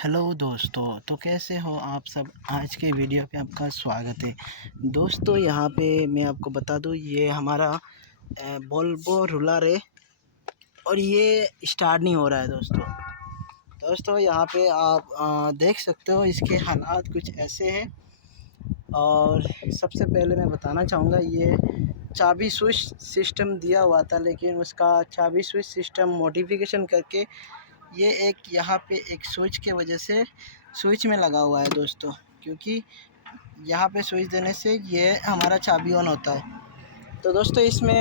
Hello दोस्तों, तो कैसे हो आप सब। आज के वीडियो पे आपका स्वागत है। दोस्तों यहाँ पे मैं आपको बता दूँ, ये हमारा वोल्वो रूलर है और ये स्टार्ट नहीं हो रहा है। दोस्तों यहाँ पे आप देख सकते हो, इसके हालात कुछ ऐसे हैं। और सबसे पहले मैं बताना चाहूँगा, ये चाबी स्विच सिस्टम दिया हुआ था, लेकिन उसका चाबी स्विच सिस्टम मॉडिफिकेशन करके ये एक यहाँ पे एक स्विच के वजह से स्विच में लगा हुआ है दोस्तों। क्योंकि यहाँ पे स्विच देने से ये हमारा चाबी ऑन होता है। तो दोस्तों इसमें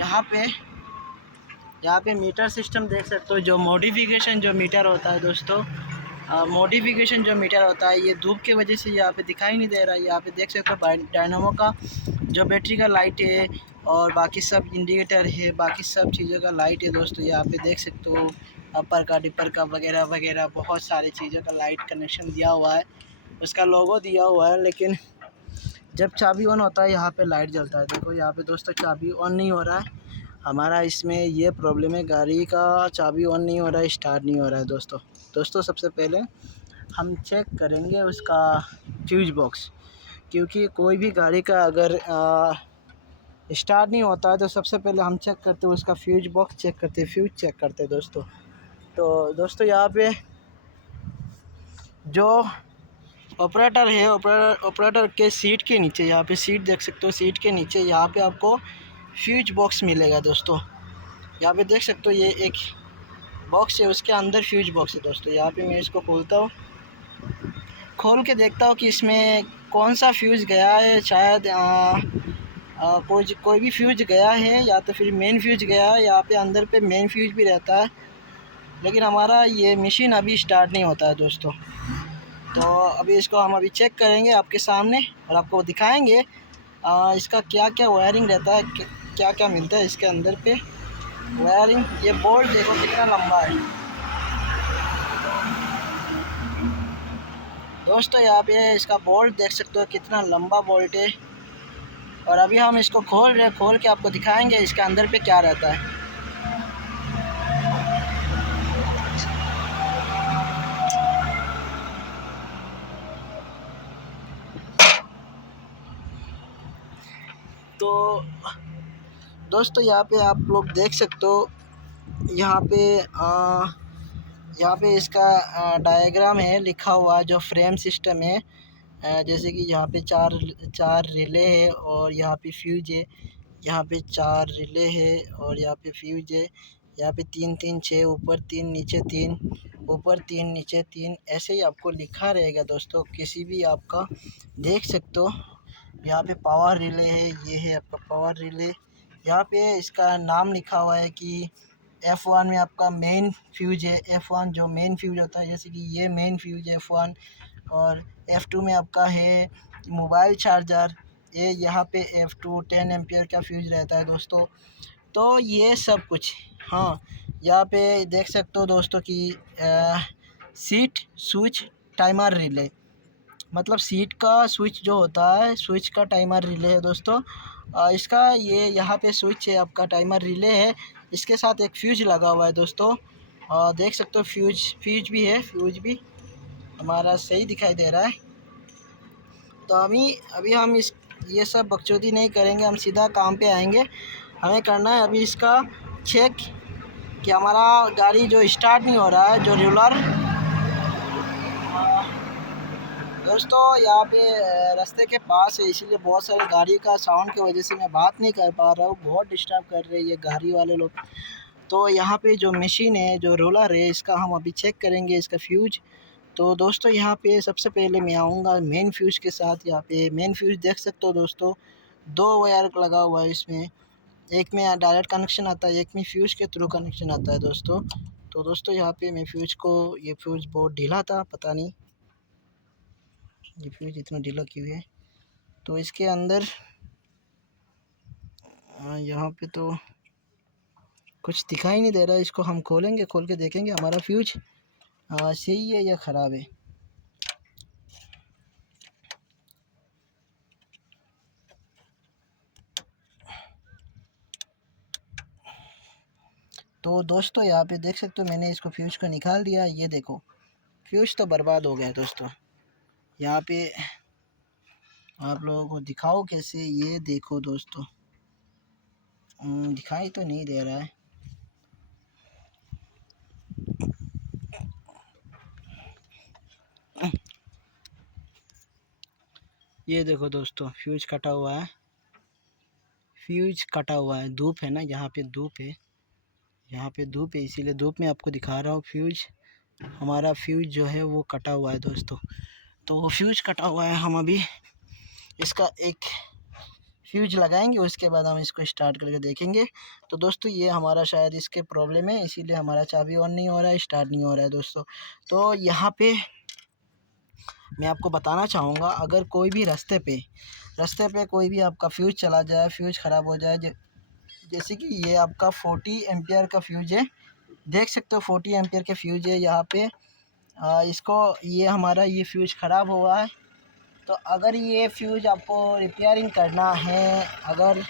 यहाँ पे मीटर सिस्टम देख सकते हो। जो मॉडिफिकेशन जो मीटर होता है दोस्तों, मॉडिफिकेशन जो मीटर होता है, ये धूप की वजह से यहाँ पे दिखाई नहीं दे रहा है। यहाँ पे देख सकते हो डायनामो का जो बैटरी का लाइट है और बाकी सब इंडिकेटर है, बाकी सब चीज़ों का लाइट है दोस्तों। यहाँ पे देख सकते हो अपर का, डिपर का वगैरह वगैरह बहुत सारी चीज़ों का लाइट कनेक्शन दिया हुआ है, उसका लोगो दिया हुआ है। लेकिन जब चाबी ऑन होता है यहाँ पे लाइट जलता है। देखो यहाँ पे दोस्तों चाबी ऑन नहीं हो रहा है हमारा। इसमें ये प्रॉब्लम है, गाड़ी का चाबी ऑन नहीं हो रहा है, स्टार्ट नहीं हो रहा है दोस्तों सबसे पहले हम चेक करेंगे उसका फ्यूज बॉक्स। क्योंकि कोई भी गाड़ी का अगर स्टार्ट नहीं होता है तो सबसे पहले हम चेक करते हैं उसका फ्यूज बॉक्स चेक करते हैं, फ्यूज चेक करते हैं दोस्तों। तो दोस्तों यहाँ पे जो ऑपरेटर है, ऑपरेटर के सीट के नीचे, यहाँ पे सीट देख सकते हो, सीट के नीचे यहाँ पे आपको फ्यूज बॉक्स मिलेगा दोस्तों। यहाँ पे देख सकते हो ये एक बॉक्स है, उसके अंदर फ्यूज बॉक्स है दोस्तों। यहाँ पे मैं इसको खोलता हूँ, खोल के देखता हूँ कि इसमें कौन सा फ्यूज़ गया है। शायद कोई भी फ्यूज गया है, या तो फिर मेन फ्यूज गया है। यहाँ पे अंदर पे मेन फ्यूज भी रहता है, लेकिन हमारा ये मशीन अभी स्टार्ट नहीं होता है दोस्तों। तो अभी इसको हम अभी चेक करेंगे आपके सामने और आपको दिखाएंगे इसका क्या क्या वायरिंग रहता है, क्या क्या मिलता है इसके अंदर पे वायरिंग। ये बोल्ट देखो कितना लंबा है दोस्तों। यहाँ पे इसका बोल्ट देख सकते हो कितना लंबा बोल्ट है। और अभी हम इसको खोल के आपको दिखाएंगे इसके अंदर पे क्या रहता है। तो दोस्तों यहाँ पे आप लोग देख सकते हो, यहाँ पे यहाँ पे इसका डायग्राम है लिखा हुआ, जो फ्रेम सिस्टम है। जैसे कि यहाँ पे चार रिले है और यहाँ पे फ्यूज है। यहाँ पे 4 रिले है और यहाँ पे फ्यूज है। यहाँ पे 3 3 6, ऊपर 3 नीचे 3, ऊपर 3 नीचे 3, ऐसे ही आपको लिखा रहेगा दोस्तों। किसी भी आपका देख सकते हो। यहाँ पे पावर रिले है, ये है आपका पावर रिले। यहाँ पे इसका नाम लिखा हुआ है कि F1 में आपका मेन फ्यूज है। F1 जो मेन फ्यूज होता है, जैसे कि ये मेन फ्यूज है F1। और F2 में आपका है मोबाइल चार्जर। ये यहाँ पे F2 10 एम्पियर का फ्यूज रहता है दोस्तों। तो ये सब कुछ, हाँ। यहाँ पे देख सकते हो दोस्तों कि सीट स्विच टाइमर रिले, मतलब सीट का स्विच जो होता है, स्विच का टाइमर रिले है दोस्तों। इसका ये यहाँ पे स्विच है, आपका टाइमर रिले है। इसके साथ एक फ्यूज लगा हुआ है दोस्तों। देख सकते हो फ्यूज भी है, फ्यूज भी हमारा सही दिखाई दे रहा है। तो अभी हम ये सब बकचोदी नहीं करेंगे, हम सीधा काम पे आएंगे। हमें करना है अभी इसका चेक कि हमारा गाड़ी जो स्टार्ट नहीं हो रहा है, जो रूलर। दोस्तों यहाँ पे रास्ते के पास है, इसीलिए बहुत सारी गाड़ी का साउंड की वजह से मैं बात नहीं कर पा रहा हूँ। बहुत डिस्टर्ब कर रही है गाड़ी वाले लोग। तो यहाँ पे जो मशीन है, जो रोलर है, इसका हम अभी चेक करेंगे इसका फ्यूज। तो दोस्तों यहाँ पे सबसे पहले मैं आऊँगा मेन फ्यूज के साथ। यहाँ पे मेन फ्यूज देख सकते हो दोस्तों, 2 वायर लगा हुआ है इसमें। एक में डायरेक्ट कनेक्शन आता है, एक में फ्यूज के थ्रू कनेक्शन आता है दोस्तों। तो दोस्तों यहाँ पे मैं ये फ्यूज बहुत ढीला था, पता नहीं ये फ्यूज इतना ढीला क्यों है। तो इसके अंदर यहाँ पे तो कुछ दिखाई नहीं दे रहा है। इसको हम खोलेंगे, खोल के देखेंगे हमारा फ्यूज सही है या ख़राब है। तो दोस्तों यहाँ पे देख सकते हो मैंने इसको फ्यूज को निकाल दिया। ये देखो फ्यूज तो बर्बाद हो गया दोस्तों। यहाँ पे आप लोगों को दिखाओ कैसे, ये देखो दोस्तों, दिखाई तो नहीं दे रहा है। ये देखो दोस्तों फ्यूज कटा हुआ है, फ्यूज कटा हुआ है। धूप है ना, यहाँ पे धूप है, यहाँ पे धूप है, इसीलिए धूप में आपको दिखा रहा हूँ। फ्यूज हमारा फ्यूज जो है वो कटा हुआ है दोस्तों। तो फ्यूज कटा हुआ है, हम अभी इसका एक फ्यूज लगाएंगे, उसके बाद हम इसको स्टार्ट करके देखेंगे। तो दोस्तों ये हमारा शायद इसके प्रॉब्लम है, इसीलिए हमारा चाबी ऑन नहीं हो रहा है, स्टार्ट नहीं हो रहा है दोस्तों। तो यहाँ पे मैं आपको बताना चाहूँगा, अगर कोई भी रास्ते पे कोई भी आपका फ्यूज़ चला जाए, फ्यूज़ ख़राब हो जाए, जैसे कि ये आपका 40 एम्पियर का फ्यूज़ है, देख सकते हो 40 एम्पियर के फ्यूज़ है यहाँ पे। इसको ये हमारा ये फ्यूज़ ख़राब हुआ है। तो अगर ये फ्यूज़ आपको रिपेयरिंग करना है, अगर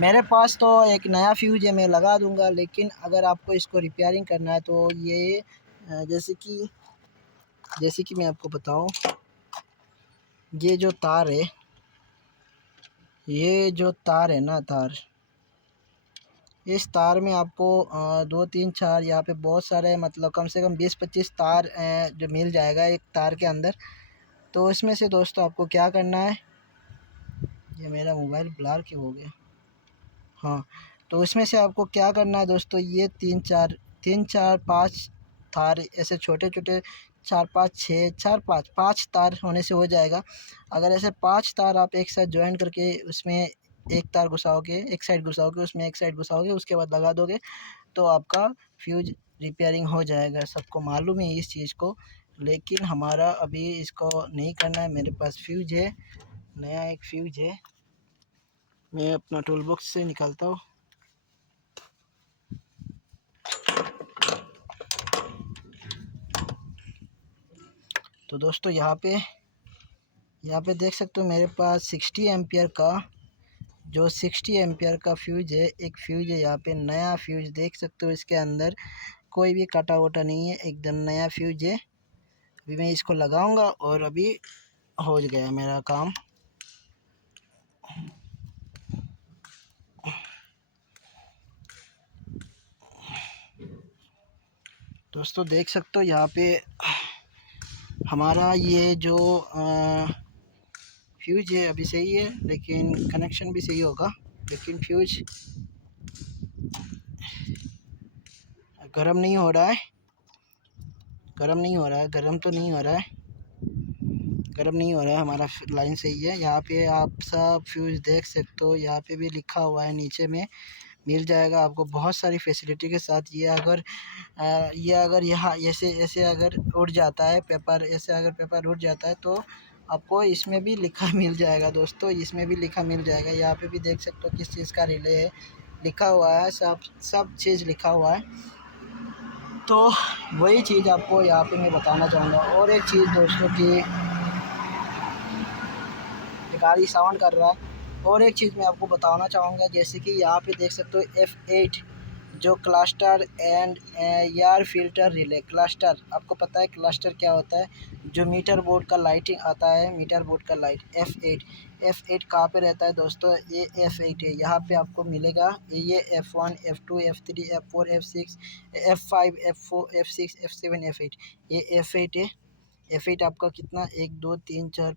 मेरे पास तो एक नया फ्यूज़ है, मैं लगा दूंगा, लेकिन अगर आपको इसको रिपेयरिंग करना है तो ये जैसे कि मैं आपको बताऊं, ये जो तार है, ये जो तार है ना, तार, इस तार में आपको 2 3 4 यहाँ पे बहुत सारे, मतलब कम से कम 20 25 तार जो मिल जाएगा एक तार के अंदर। तो इसमें से दोस्तों आपको क्या करना है, ये मेरा मोबाइल ब्लर क्यों हो गया, हाँ, तो इसमें से आपको क्या करना है दोस्तों, ये 3 4 5 तार ऐसे छोटे छोटे, 4 5 6 4 5 तार होने से हो जाएगा। अगर ऐसे 5 तार आप एक साथ ज्वाइन करके उसमें एक तार घुसाओगे, एक साइड घुसाओगे, उसमें एक साइड घुसाओगे, उसके बाद लगा दोगे, तो आपका फ्यूज रिपेयरिंग हो जाएगा। सबको मालूम है इस चीज़ को, लेकिन हमारा अभी इसको नहीं करना है। मेरे पास फ्यूज है, नया एक फ्यूज है, मैं अपना टूल बॉक्स से निकालता हूँ। तो दोस्तों यहाँ पे देख सकते हो मेरे पास 60 एम्पियर का, जो 60 एम्पियर का फ्यूज है, एक फ्यूज है यहाँ पे, नया फ्यूज देख सकते हो, इसके अंदर कोई भी काटा वोटा नहीं है, एकदम नया फ्यूज है। अभी मैं इसको लगाऊंगा और अभी हो गया मेरा काम। दोस्तों देख सकते हो यहाँ पे हमारा ये जो फ्यूज है अभी सही है, लेकिन कनेक्शन भी सही होगा, लेकिन फ्यूज गर्म नहीं हो रहा है, गर्म तो नहीं हो रहा है, गर्म नहीं हो रहा है, हमारा लाइन सही है। यहाँ पे आप सब फ्यूज देख सकते हो, यहाँ पे भी लिखा हुआ है, नीचे में मिल जाएगा आपको बहुत सारी फैसिलिटी के साथ। ये अगर यहाँ ऐसे अगर उड़ जाता है पेपर, ऐसे अगर पेपर उड़ जाता है तो आपको इसमें भी लिखा मिल जाएगा दोस्तों, इसमें भी लिखा मिल जाएगा। यहाँ पे भी देख सकते हो किस चीज़ का रिले है, लिखा हुआ है, सब चीज़ लिखा हुआ है। तो वही चीज़ आपको यहाँ पे मैं बताना चाहूँगा। और एक चीज़ दोस्तों की गाड़ी साउंड कर रहा है, और एक चीज़ मैं आपको बताना चाहूँगा, जैसे कि यहाँ पे देख सकते हो F8 जो cluster and air filter relay. Cluster आपको पता है क्लस्टर क्या होता है, जो मीटर बोर्ड का लाइटिंग आता है, मीटर बोर्ड का लाइट। F8 कहाँ पे रहता है दोस्तों, ये F8 है, यहाँ पे आपको मिलेगा। ये F1 F2 F3 F4 F6 F5 F4 F6 F7 F8, ये F8 है। F8 आपका कितना, 1 2 3 4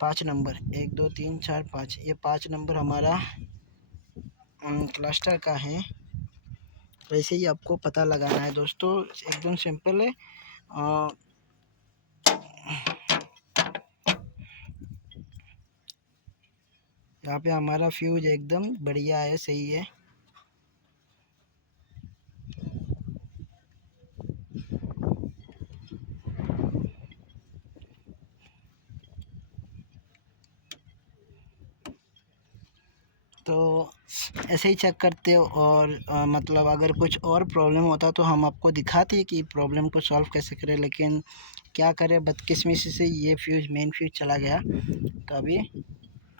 5 नंबर, 1 2 3 4 5, ये 5 नंबर हमारा क्लस्टर का है। वैसे ही आपको पता लगाना है दोस्तों, एकदम सिंपल है। यहाँ पे हमारा फ्यूज एकदम बढ़िया है, सही है। तो ऐसे ही चेक करते हो, और मतलब अगर कुछ और प्रॉब्लम होता तो हम आपको दिखाते हैं कि प्रॉब्लम को सॉल्व कैसे करें, लेकिन क्या करें, बदकिस्मती से ये फ्यूज मेन फ्यूज चला गया। तो अभी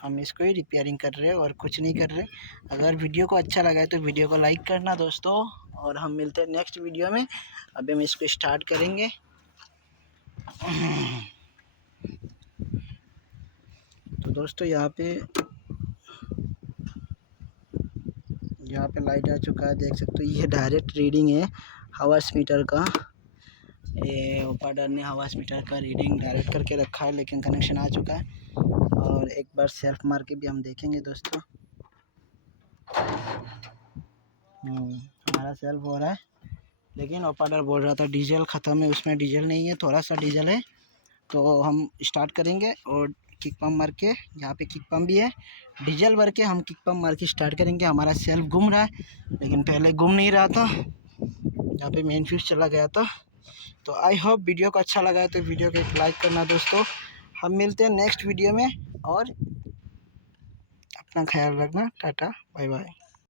हम इसको ही रिपेयरिंग कर रहे हैं और कुछ नहीं कर रहे। अगर वीडियो को अच्छा लगा है तो वीडियो को लाइक करना दोस्तों, और हम मिलते हैं नेक्स्ट वीडियो में। अभी हम इसको स्टार्ट करेंगे। तो दोस्तों यहाँ पे लाइट आ चुका है, देख सकते हो। ये डायरेक्ट रीडिंग है हावर्स मीटर का। ये ओपाडर ने हावर्स मीटर का रीडिंग डायरेक्ट करके रखा है, लेकिन कनेक्शन आ चुका है। और एक बार सेल्फ मार के भी हम देखेंगे दोस्तों। हमारा सेल्फ हो रहा है, लेकिन ओपाडर बोल रहा था डीजल ख़त्म है, उसमें डीजल नहीं है, थोड़ा सा डीजल है। तो हम स्टार्ट करेंगे और किक पंप मार के, यहाँ पे किक पंप भी है, डीजल भर के हम किक पंप मार के स्टार्ट करेंगे। हमारा सेल्फ घूम रहा है, लेकिन पहले घूम नहीं रहा था, यहाँ पे मेन फ्यूज चला गया था। तो आई होप वीडियो को अच्छा लगा है तो वीडियो को एक लाइक करना दोस्तों। हम मिलते हैं नेक्स्ट वीडियो में, और अपना ख्याल रखना। Tata bye bye.